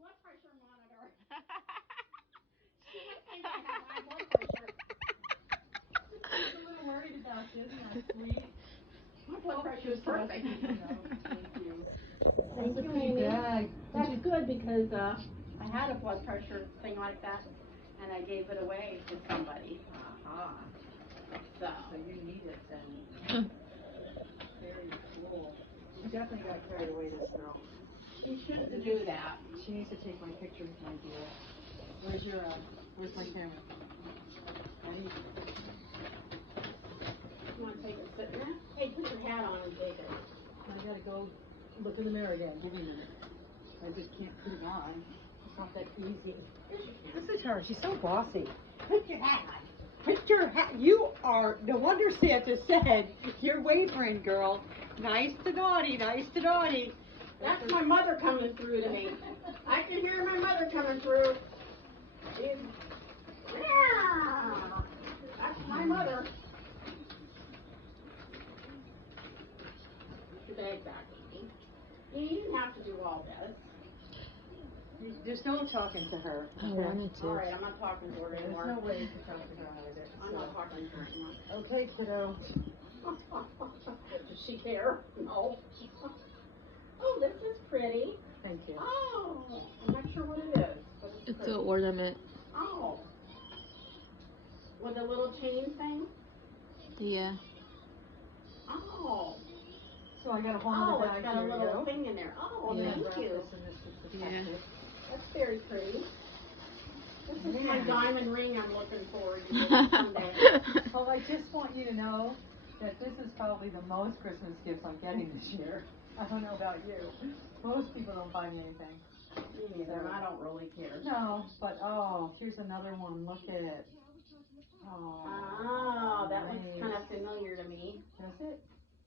blood pressure monitor. She might think I have high blood pressure. She's a little worried about you. Isn't that sweet? My blood pressure is perfect. Thank you. Thank you, Amy. That's good because I had a blood pressure thing like that, and I gave it away to somebody. So you need it then. Very cool. You definitely got carried away, this girl. you shouldn't do that. She needs to take my picture with my dear. Where's my camera? Ready? You want to take it sitting there? Hey, put your hat on and take it. I gotta go look in the mirror again. Give me a minute. I just can't put it on. It's not that easy. This is her. She's so bossy. Put your hat on. Put your hat. You are. No wonder Santa said you're wavering, girl. Nice to naughty. Nice to naughty. That's my mother coming through to me. I can hear my mother coming through. She's, yeah, that's my mother. Put your bag back with me. You didn't have to do all this. There's no talking to her. I wanted to. All right, I'm not talking to her There's anymore. no way to talk to her either. I'm not talking to her anymore. Okay, kiddo. Does she care? No. Oh, this is pretty. Thank you. Oh, I'm not sure what it is. But It's pretty. an ornament. Oh. With a little chain thing? Yeah. Oh. So I got a whole nother bag. It's got a here, little you thing in there. Oh, Yeah. thank you. Yeah. That's very pretty. This is my Yeah. diamond ring I'm looking forward to getting someday. Well, I just want you to know that this is probably the most Christmas gifts I'm getting this year. I don't know about you. Most people don't buy me anything. Me neither, and I don't really care. No, but oh, here's another one. Look at it. Oh, that nice. looks kind of familiar to me. Does it?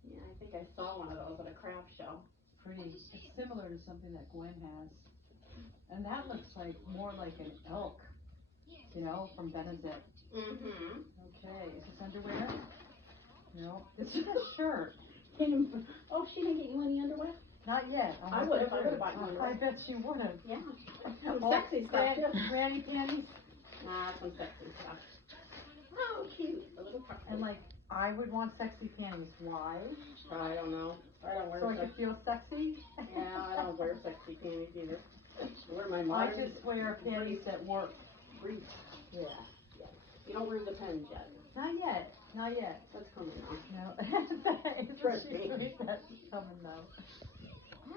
Yeah, I think I saw one of those at a craft show. Pretty. It's similar to something that Gwen has. And that looks like more like an elk, you know, from Benazet. Mm-hmm. Okay, is this underwear? No, this is a shirt. Oh, she didn't get you any underwear? Not yet. I would have bought you underwear. I bet she would have. Yeah. Some sexy stuff, too. Granny panties. Nah, some sexy stuff. Oh, cute. A little pucker. And like, I would want sexy panties. Why? I don't know. I don't wear So I could feel sexy? Yeah, I don't wear sexy panties either. I wear my I modern. just wear panties that work. Brief. Yeah. You don't wear the pens yet. Not yet. Not yet. That's coming now. No. Trust me. That's coming though.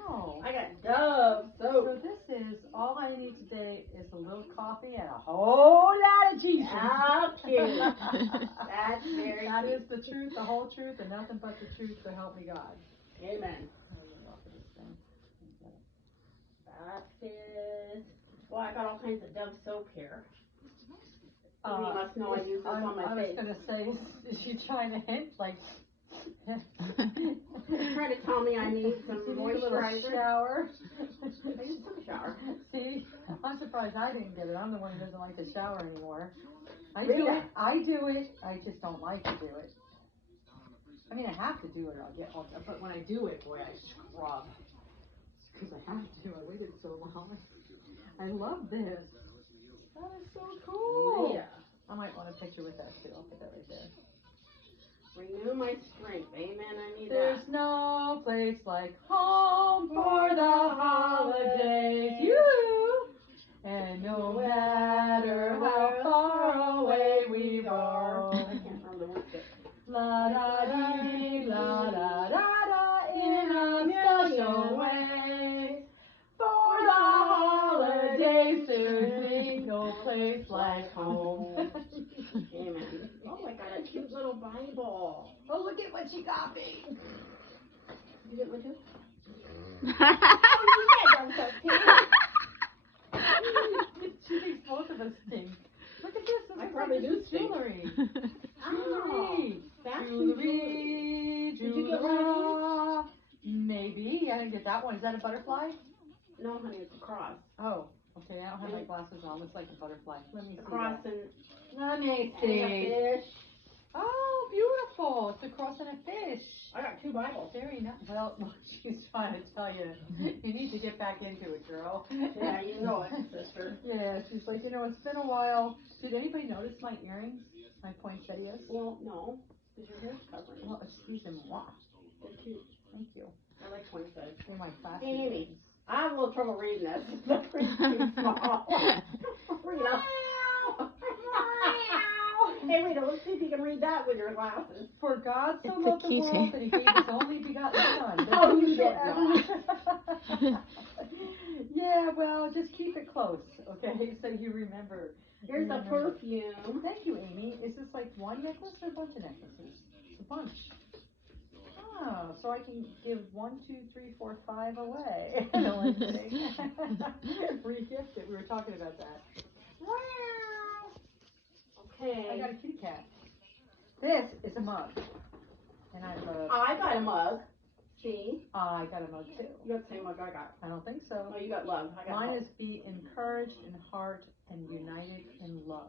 Oh. I got Dove So soap. this is, all I need today is a little coffee and a whole lot of cheese. How cute. That's very That cute. is the truth, the whole truth, and nothing but the truth, so help me God. Amen. That is. Well, I got all kinds of Dove soap here. You Uh, must know I use this on my I face. was going to say, is she trying to hint, like, Trying to tell me I need some you need a little moisturizer. shower? I use some shower. See, I'm surprised I didn't get it. I'm the one who doesn't like to shower anymore. I Rita. do it. I just don't like to do it. I mean, I have to do it, but when I do it, boy, I scrub. Because I have to. I waited so long. I love this. That is so cool. Rita. I might want a picture with that too. I'll put that right there. Renew my strength. Amen. I need There's that. no place like home for the holidays. You. And no matter how far away we roam. I can't remember the words. La da dee, la da da da, in a special way. For the holidays, there's no place like home. Amen. Oh, I got a cute little Bible. Oh, look at what she got me. You get one too? Oh, yeah, that's so She thinks both of us stink. Look at this. I probably do stink. Jewelry. Oh, that's Jewelry. Did you get one of Maybe. I didn't get that one. Is that a butterfly? No, honey, it's a cross. Oh, okay. I don't have my glasses on. It's like a butterfly. Let me see A cross that. and Let me a see. fish. Oh, beautiful. It's a cross and a fish. I got 2 Bibles. Very nice. Well, she's trying to tell you, you need to get back into it, girl. Yeah, you know it, sister. Yeah, she's like, it's been a while. Did anybody notice my earrings? My poinsettias? Well, no, because your hair's covering. Well, excuse me. They're cute. Thank you. I like poinsettias. They're my classic Amy, earrings. I have a little trouble reading this. The print's too small. Rita. Hey, Rita, let's see if you can read that with your glasses. For God so It's a loved the world keychain. that he gave his only begotten Son. Oh, you did not. Yeah, well, just keep it close, okay? So you remember. Here's a perfume. Thank you, Amy. Is this like one necklace or a bunch of necklaces? It's a bunch. Oh, so I can give 1, 2, 3, 4, 5 away. No, I'm kidding. Free gift it. We were talking about that. Wow. Okay. I got a kitty cat. This is a mug. And I love. I got a mug. See? I got a mug too. You got the same mug I got. I don't think so. Oh, you got love. I got Mine love. is be encouraged in heart and united in love.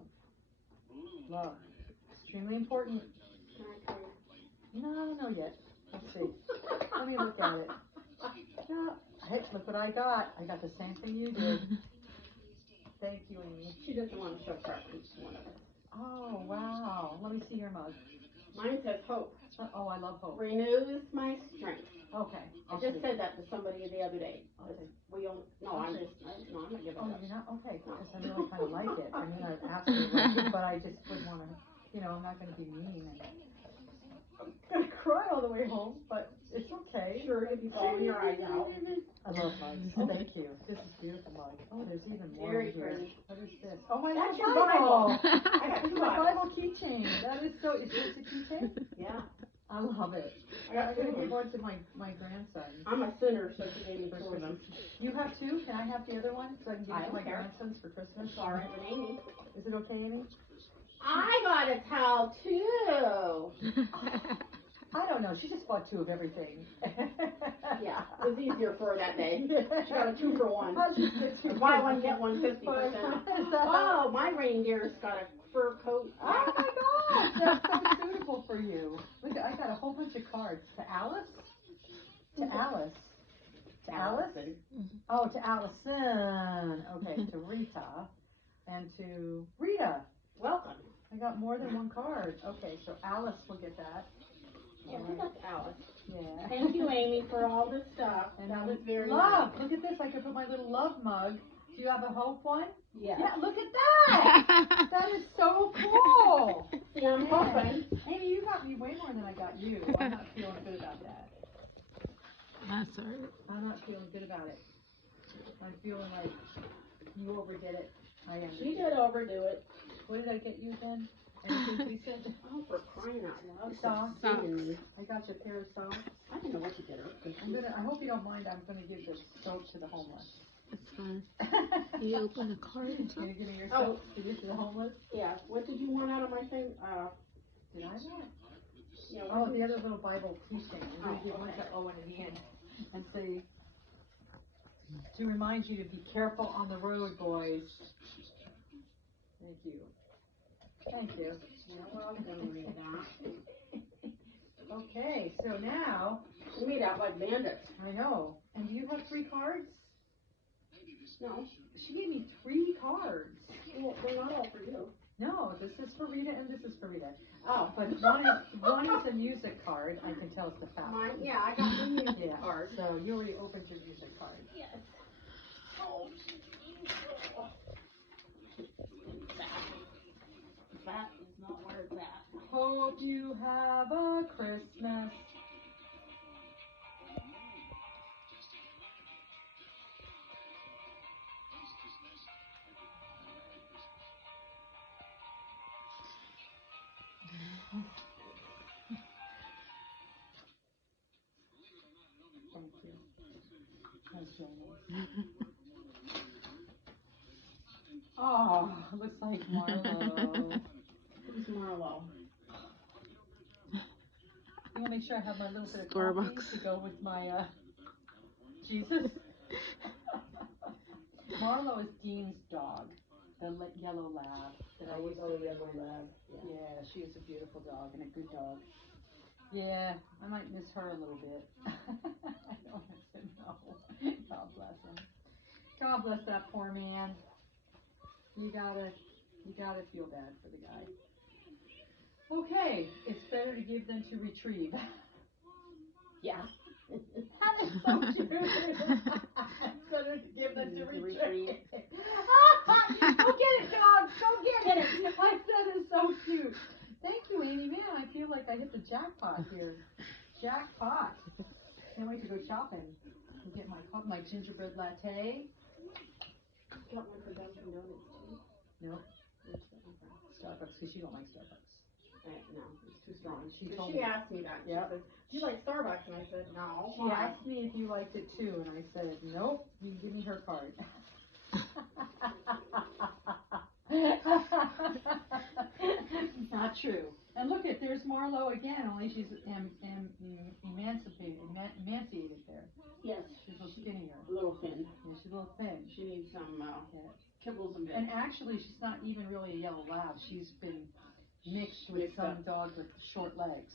Love. Extremely important. Can I tell you? No, I don't know yet. Let's see. Let me look at it. No, hey, look what I got. I got the same thing you did. Thank you, Amy. She doesn't want to show preference to one of us. Oh, wow. Let me see your mug. Mine says hope. Oh, I love hope. Renews my strength. Okay. I just said that to somebody the other day. Okay. We don't. No, I'm just. No, I'm not giving Oh, it up. you're not? Okay, because I really kind of like it. I mean, I'd ask you, like it, but I just wouldn't want to, I'm not going to be mean. And I'm going to cry all the way home, but it's okay. Sure, you'll be bawling your eyes out. I love mugs. Thank you. This is beautiful mug. Oh, there's even more Very in here. pretty. What is this? Oh, my That's little your Bible. I got It's 2 my Bibles. Bible keychain. That is so, is this a keychain? Yeah. I love it. I got I'm going to 2 give of them. one to my grandson. I'm a sinner, so she gave me 2 of them. You have 2? Can I have the other one so I can give I it to don't my care. grandsons for Christmas? All right, with Amy. Is it okay, Amy? I got a towel too. I don't know. She just bought 2 of everything. Yeah, it was easier for her that day. Yeah. She got a 2 for 1. I'll just get 2. Buy one, get one 50% off. Is that Oh, my reindeer's got a fur coat. Oh my gosh, that's so suitable for you. Look, I got a whole bunch of cards. To Alice? To Alice. To Alice? Oh, to Allison. Okay, to Rita. And to Rita. Welcome. I got more than 1 card. Okay, so Alice will get that. Yeah, that's Alice. Yeah. Thank you, Amy, for all this stuff. And That was very love. nice. Look at this. I could put my little love mug. Do you have a hope one? Yes. Yeah, look at that. That is so cool. See, I'm hoping. Amy, you got me way more than I got you. I'm not feeling good about that. That's alright. I'm not feeling good about it. I'm feeling like you overdid it. I am. She did overdo it. What did I get you then? Anything decent? Oh, for crying out loud. Socks. Socks. I got you a pair of socks. I don't know what you did. I hope you don't mind. I'm gonna give this soap to the homeless. That's fine. You open the card and Can stuff? you give me your Oh. soap to give to the homeless? Yeah. What did you want out of my thing? Did I not? Yeah. Oh, what the did- other little Bible keychain. I'm gonna Oh, give one okay. to Owen in the end and say to remind you to be careful on the road, boys. Thank you. Thank you. You're welcome, Rita. Okay, so now We made out like bandits. I know. And do you have 3 cards? No. She gave me 3 cards. Well, they're not all for you. No, this is for Rita and this is for Rita. Oh. But one is a music card. I can tell it's the foul. Mine? Yeah, I got the music card. So you already opened your music card. Yes. Oh. That is not where it's at. Hope you have a Christmas. Thank you. That's generous. Oh, looks like Marlo. Who's Marlo? You want to make sure I have my little bit of Starbucks. coffee to go with my Jesus? Marlo is Dean's dog. yellow lab that I used to live with. Yeah, she was a beautiful dog and a good dog. Yeah, I might miss her a little bit. I don't miss him, no. God bless him. God bless that poor man. You gotta feel bad for the guy. Okay, it's better to give than to retrieve. Yeah. That is so true. It's better to give than to retrieve. Go get it, dog. Go get it. I said it's so cute. Thank you, Amy. Man, I feel like I hit the jackpot here. Jackpot. Can't wait to go shopping and get my gingerbread latte. Got one for Dunkin' Donuts too. No, Where's that one from? Starbucks, because you don't like Starbucks. No, it's too strong. She But told she me. asked me that. She Yep. said, "Do you like Starbucks?" And I said, "No." She asked me if you liked it too, and I said, nope, you give me her card. Not true. And look at, there's Marlo again, only she's emancipated there. Yes. She's a little skinnier. A little thin. Yeah, she's a little thin. She needs some Yeah. kibbles and bits. And actually, she's not even really a yellow lab. She's been mixed with some dog with short legs.